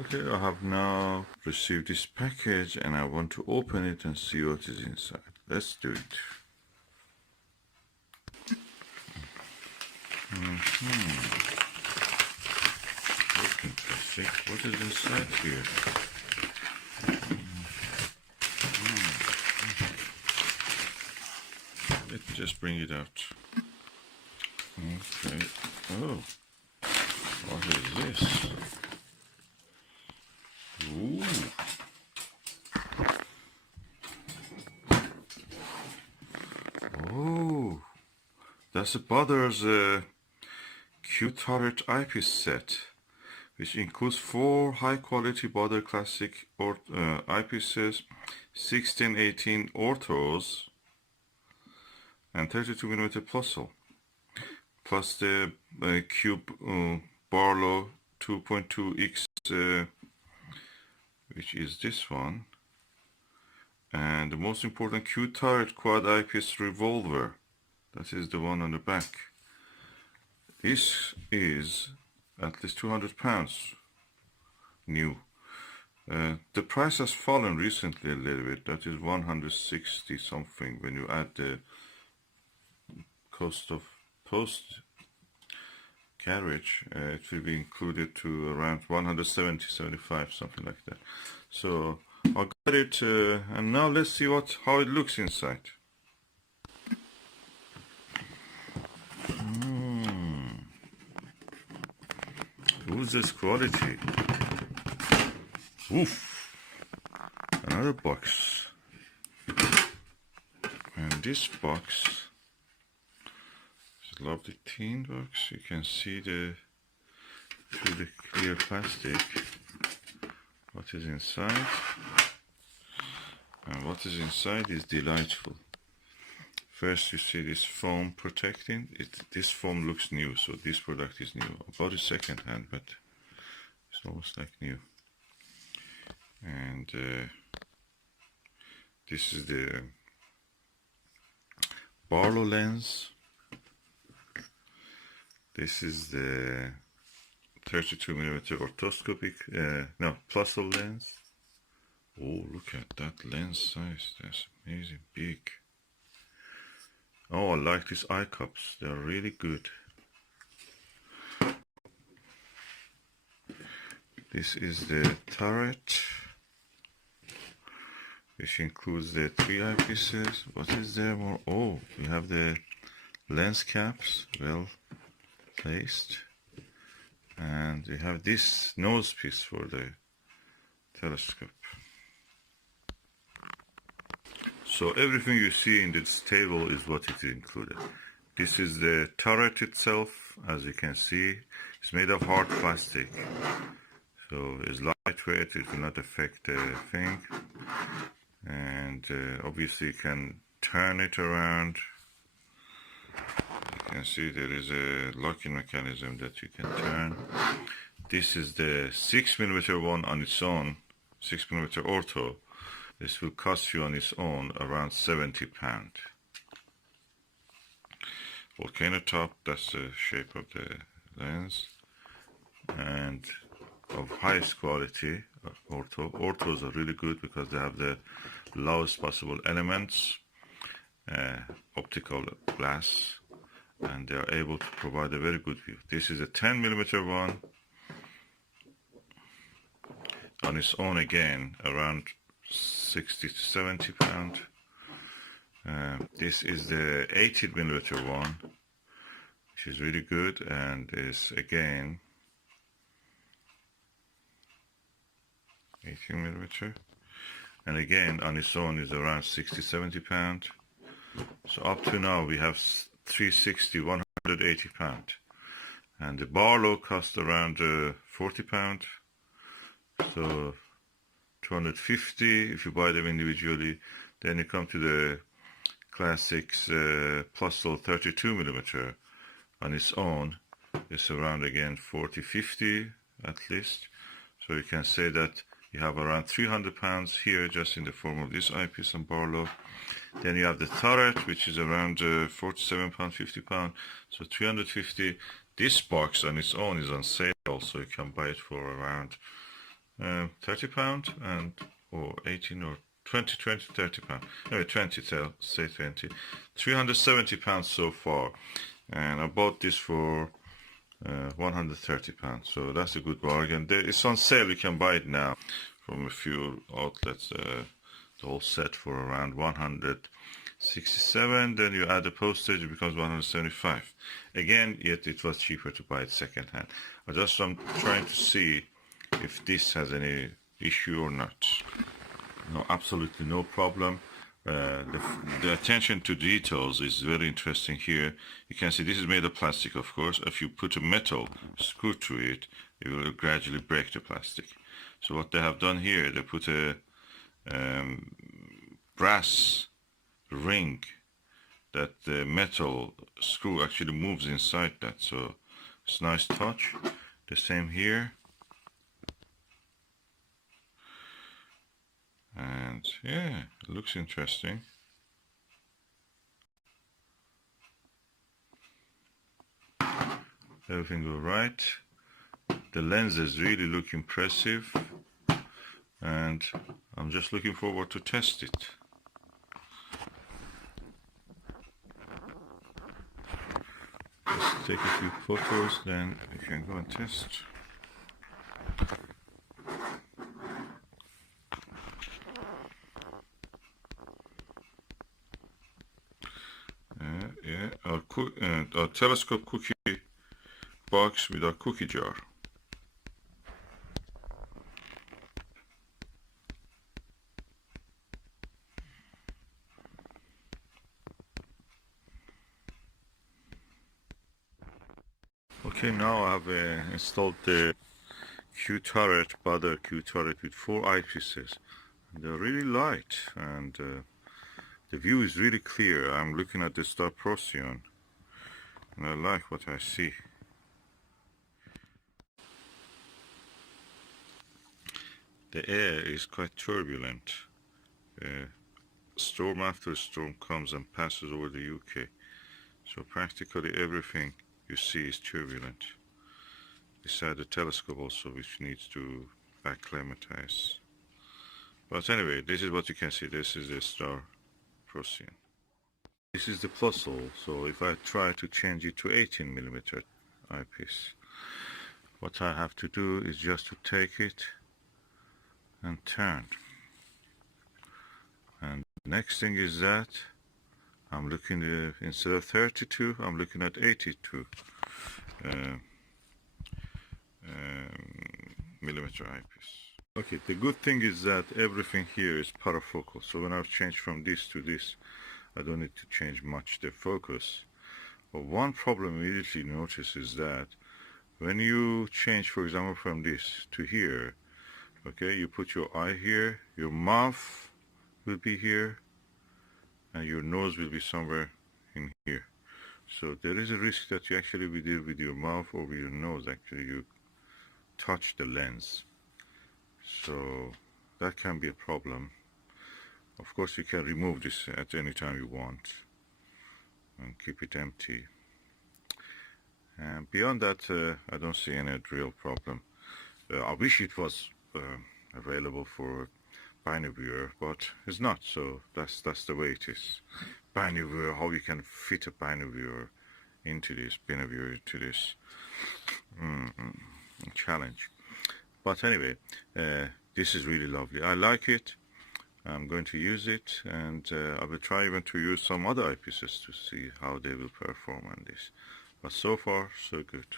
Okay, I have now received this package and I want to open it and see what is inside. Let's do it. That's interesting. What is inside here? Let's just bring it out. Okay. Oh, what is this? Ooh. Oh, that's a Baader's Q-turret eyepiece set, which includes 4 high-quality Baader classic eyepieces, 16-18 orthos, and 32mm Plossl, plus the Cube Barlow 2.2x, which is this one, and the most important Q-turret quad eyepiece revolver. That is the one on the back. This is at least £200 new. The price has fallen recently a little bit. That is 160 something. When you add the cost of post carriage, it will be included to around 170, 75, something like that. So I got it, and now let's see how it looks inside. Who's this quality? Oof! Another box. And this box is a lovely tin box. You can see through the clear plastic what is inside. And what is inside is delightful. First you see this foam protecting it. This foam looks new, so this product is new. I bought it second hand, but it's almost like new. And this is the Barlow lens. This is the 32mm orthoscopic, Plossl lens. Oh, look at that lens size. That's amazing, big. Oh, I like these eye cups. They're really good. This is the turret, which includes the 3 eyepieces. What is there more? Oh, we have the lens caps, well placed. And we have this nose piece for the telescope. So everything you see in this table is what is included. This is the turret itself. As you can see, it's made of hard plastic. So it's lightweight, it will not affect the thing. And obviously you can turn it around. You can see there is a locking mechanism that you can turn. This is the 6mm one on its own, 6mm ortho. This will cost you on its own around £70. Volcano top, that's the shape of the lens. And of highest quality, ortho. Orthos are really good because they have the lowest possible elements, optical glass, and they are able to provide a very good view. This is a 10mm one. On its own again, around 60 to 70 pound. This is the 18mm one, which is really good, and is again 18mm, and again on its own is around 60-70 pound. So up to now we have 360, 180 pound, and the Barlow cost around 40 pound. So 250 if you buy them individually. Then you come to the classics Plossl 32mm. On its own it's around again 40-50 at least. So you can say that you have around £300 here just in the form of this eyepiece and Barlow. Then you have the turret, which is around £47, £50, so 350. This box on its own is on sale, so you can buy it for around £30 and or 18 or 20, 20, £30. Anyway, 20, say 20. £370 so far, and I bought this for £130. So that's a good bargain. It's on sale. You can buy it now from a few outlets. The whole set for around 167. Then you add the postage, it becomes 175. Again, yet it was cheaper to buy it second hand. I'm trying to see if this has any issue or not. No, absolutely no problem. The attention to details is very interesting here. You can see this is made of plastic, of course. If you put a metal screw to it, it will gradually break the plastic. So what they have done here, they put a brass ring that the metal screw actually moves inside that. So it's a nice touch. The same here. And yeah, it looks interesting. Everything all right. The lenses really look impressive, and I'm just looking forward to test it. Let's take a few photos, then we can go and test. Our telescope cookie box with our cookie jar. Okay, now I have installed the Q turret, Baader Q turret with 4 eyepieces. They're really light, and the view is really clear. I'm looking at the star Procyon, and I like what I see. The air is quite turbulent. Storm after storm comes and passes over the UK. So practically everything you see is turbulent. Beside the telescope also, which needs to acclimatize. But anyway, this is what you can see. This is the star Procyon. This is the Plossl. So if I try to change it to 18mm eyepiece, what I have to do is just to take it and turn. And next thing is that I'm looking at, instead of 32, I'm looking at 82 millimeter eyepiece. Okay, the good thing is that everything here is parafocal. So when I've changed from this to this, I don't need to change much the focus. But one problem immediately notice is that when you change, for example, from this to here, okay, you put your eye here, your mouth will be here, and your nose will be somewhere in here. So there is a risk that you actually with your mouth or with your nose, actually you touch the lens. So that can be a problem. Of course, you can remove this at any time you want and keep it empty. And beyond that, I don't see any real problem. I wish it was available for binocular, but it's not. So that's the way it is. Binocular, how you can fit a binocular into this challenge. But anyway, this is really lovely. I like it. I'm going to use it, and I will try even to use some other eyepieces to see how they will perform on this. But so far, so good.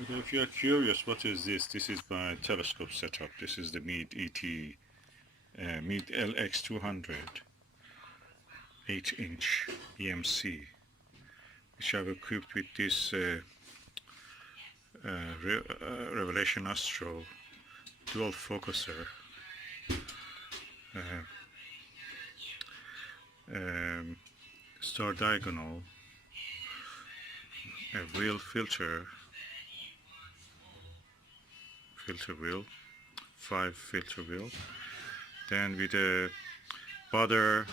Okay, if you are curious, what is this? This is my telescope setup. This is the Meade Meade LX200 8-inch EMC, which I've equipped with this Revelation Astro dual focuser, star diagonal, a wheel filter wheel, 5 filter wheel, then with a Baader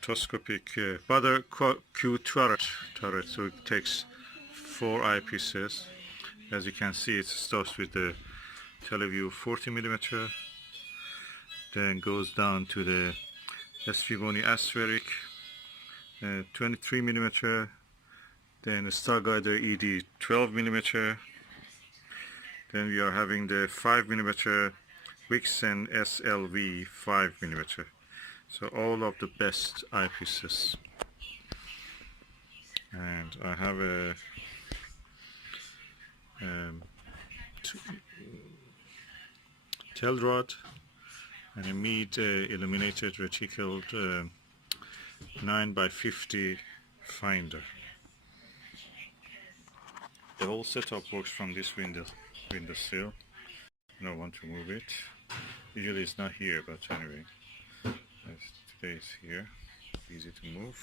orthoscopic Baader Q turret, so it takes 4 eyepieces. As you can see, it starts with the TeleVue 40mm, then goes down to the SVBony Aspheric 23mm, then Starguider ED 12mm, then we are having the 5mm Vixen SLV 5mm. So all of the best eyepieces. And I have a tail rod and a Meade illuminated reticled 9x50 finder. The whole setup works from this windowsill. I don't want to move it. Usually it's not here, but anyway, today it's here. Easy to move,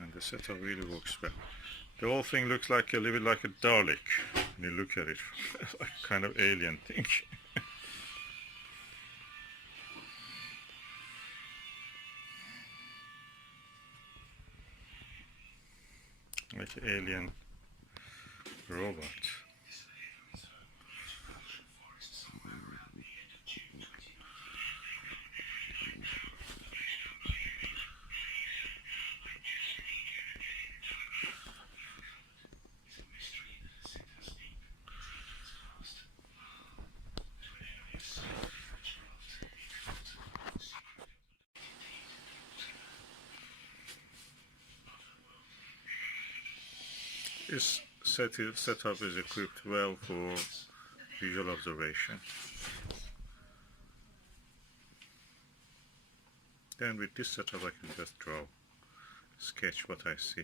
and the setup really works well. The whole thing looks like a little bit like a Dalek when you look at it, like kind of alien thing. Like an alien robot. This setup is equipped well for visual observation. Then with this setup I can just draw, sketch what I see.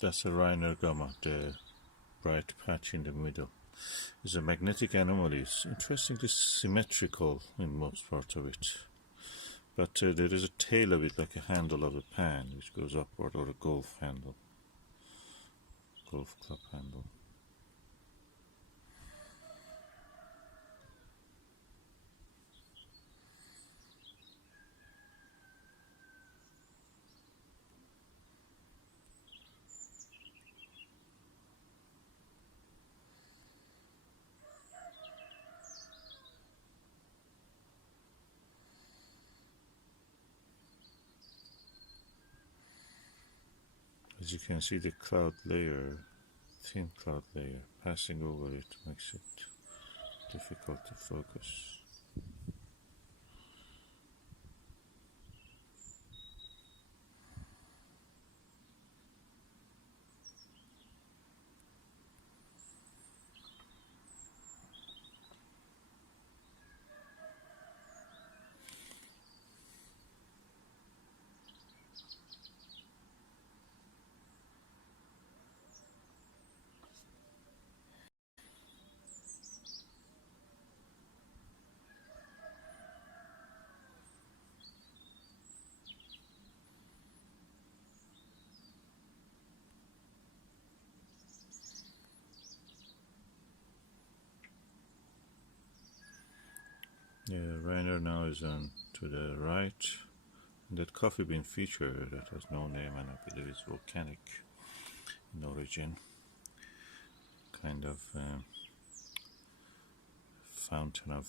That's a Reiner Gamma, the bright patch in the middle. It's a magnetic anomaly. It's interestingly symmetrical in most part of it. But there is a tail of it like a handle of a pan which goes upward, or a golf handle. Golf club handle. As you can see, the cloud layer, thin cloud layer, passing over it makes it difficult to focus. Yeah, Rainer now is on to the right. That coffee bean feature that has no name, and I believe it's volcanic in origin. Kind of fountain of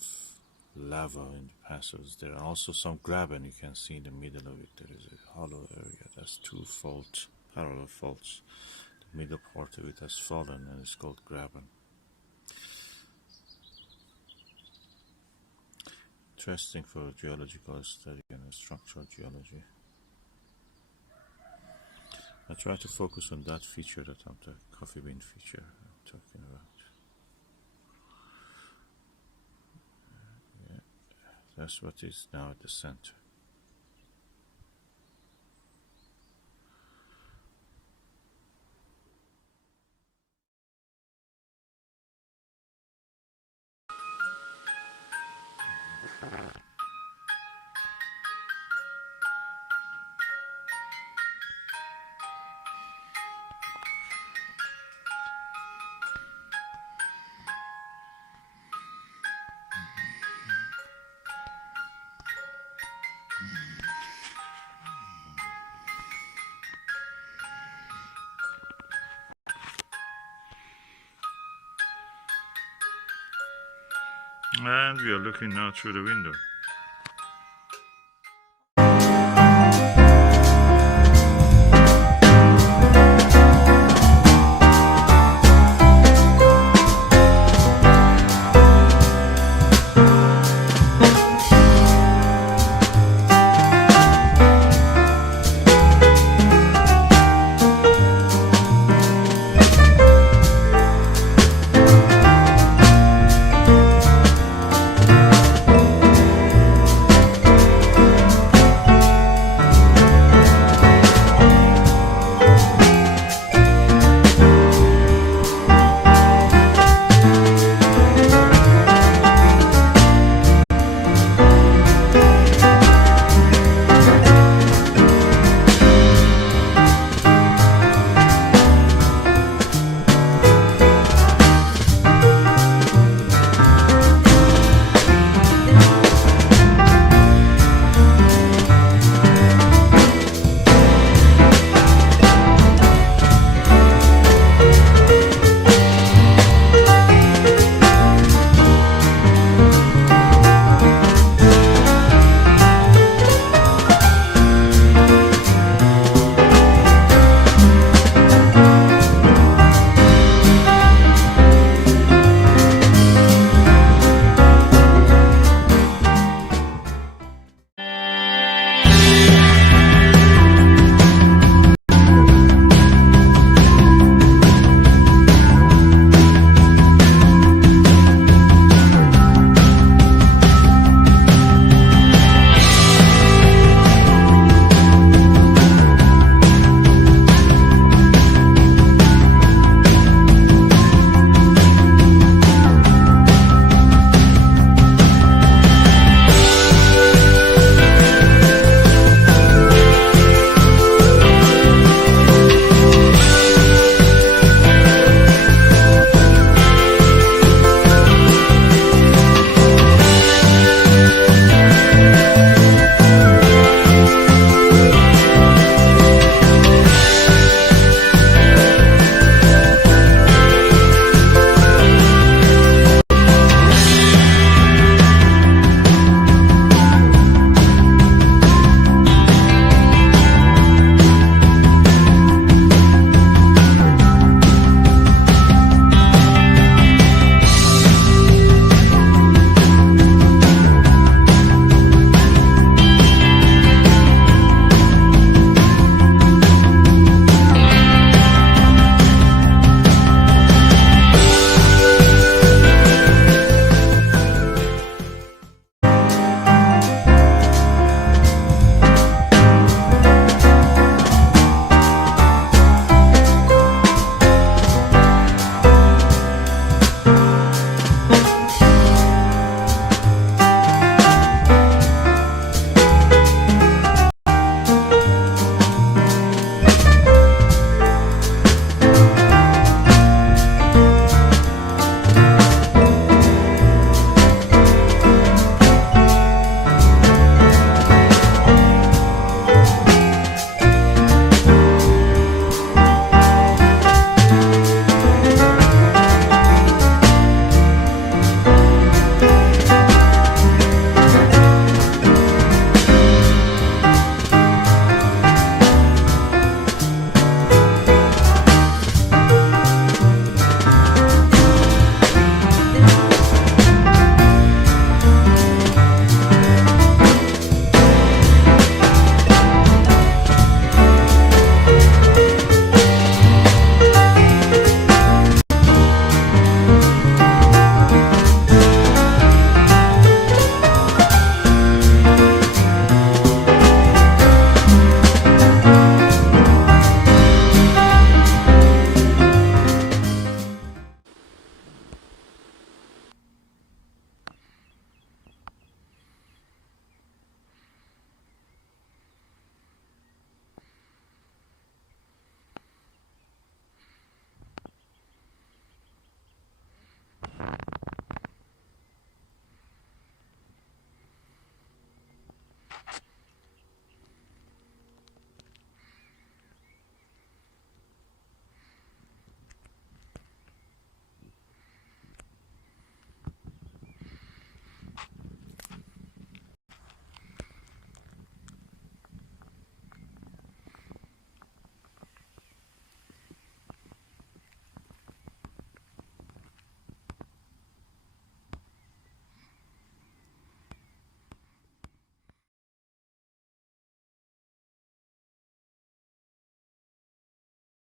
lava in the passages. There are also some graben you can see in the middle of it. There is a hollow area. That's two parallel faults. The middle part of it has fallen and it's called graben. Interesting for geological study and structural geology. I try to focus on that feature, the coffee bean feature I'm talking about. Yeah, that's what is now at the center. And we are looking now through the window.